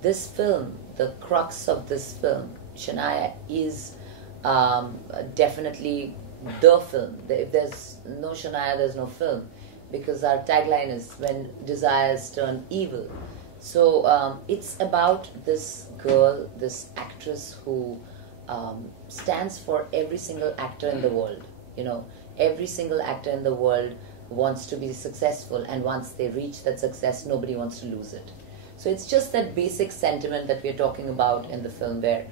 this film, the crux of this film, Shania, is definitely the film. If there's no Shania, there's no film, because our tagline is when desires turn evil. So it's about this girl, this actress who stands for every single actor in the world. You know, every single actor in the world wants to be successful, and once they reach that success, nobody wants to lose it. So it's just that basic sentiment that we're talking about in the film, where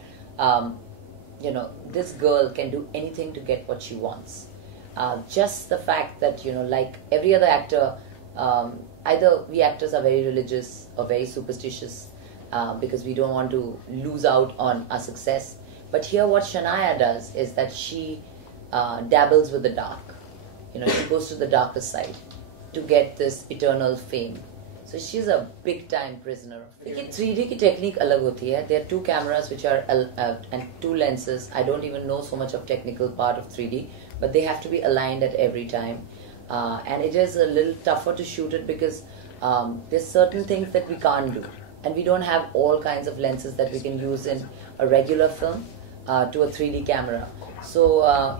you know, this girl can do anything to get what she wants. Just the fact that, you know, like every other actor, either we actors are very religious or very superstitious because we don't want to lose out on our success. But here what Shania does is that she dabbles with the dark. You know, she goes to the darker side to get this eternal fame. So she's a big time prisoner. देखिए 3D की technique अलग होती है. There are two cameras which are and two lenses. I don't even know so much of technical part of 3D, but they have to be aligned at every time. And it is a little tougher to shoot it because there's certain things that we can't do. And we don't have all kinds of lenses that we can use in a regular film to a 3D camera. So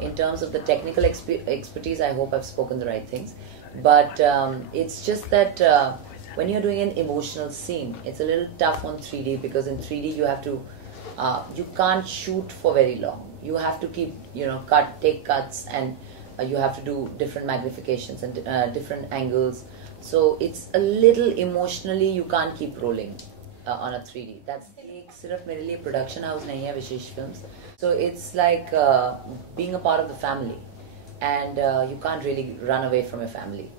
in terms of the technical expertise, I hope I've spoken the right things. But it's just that when you're doing an emotional scene, it's a little tough on 3D, because in 3D you have to, you can't shoot for very long. You have to keep, you know, take cuts, and you have to do different magnifications and different angles. So it's a little emotionally, you can't keep rolling on a 3D. That's सिर्फ मेरे लिए production house नहीं है विशेष films. So it's like being a part of the family, and you can't really run away from your family.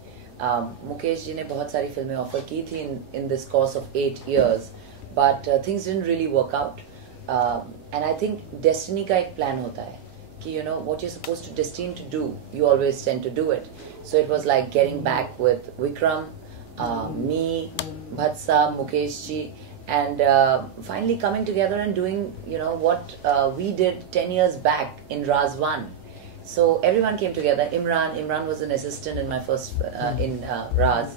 Mukesh ji ने बहुत सारी फिल्में offer की थी in this course of 8 years, but things didn't really work out. And I think destiny का एक plan होता है कि, you know, what you're supposed to destined to do, you always tend to do it. So it was like getting back with Vikram, me, Bhatsa, Mukesh ji, and finally coming together and doing, you know, what we did 10 years back in Raaz 1. So everyone came together. Emraan was an assistant in my first in Raaz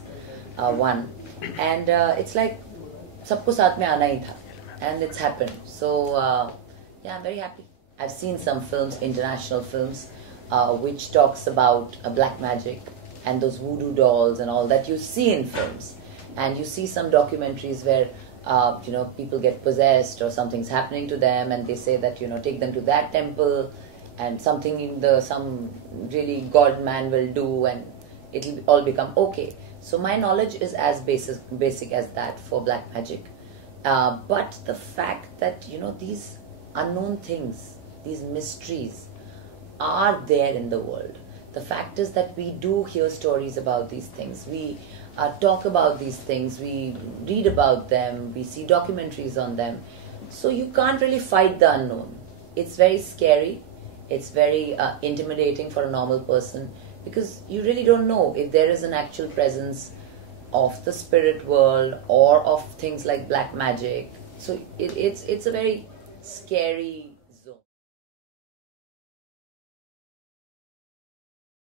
1, and it's like सबको साथ में आना ही था, and it's happened. So yeah, I'm very happy. I've seen some films, international films, which talks about black magic and those voodoo dolls and all that you see in films, and you see some documentaries where you know, people get possessed or something's happening to them, and they say that, you know, take them to that temple, and something in some really god man will do, and it'll all become okay. So my knowledge is as basic as that for black magic, but the fact that, you know, these unknown things, these mysteries are there in the world. The fact is that we do hear stories about these things. We talk about these things. We read about them. We see documentaries on them. So you can't really fight the unknown. It's very scary. It's very intimidating for a normal person, because you really don't know if there is an actual presence of the spirit world or of things like black magic. So it's a very scary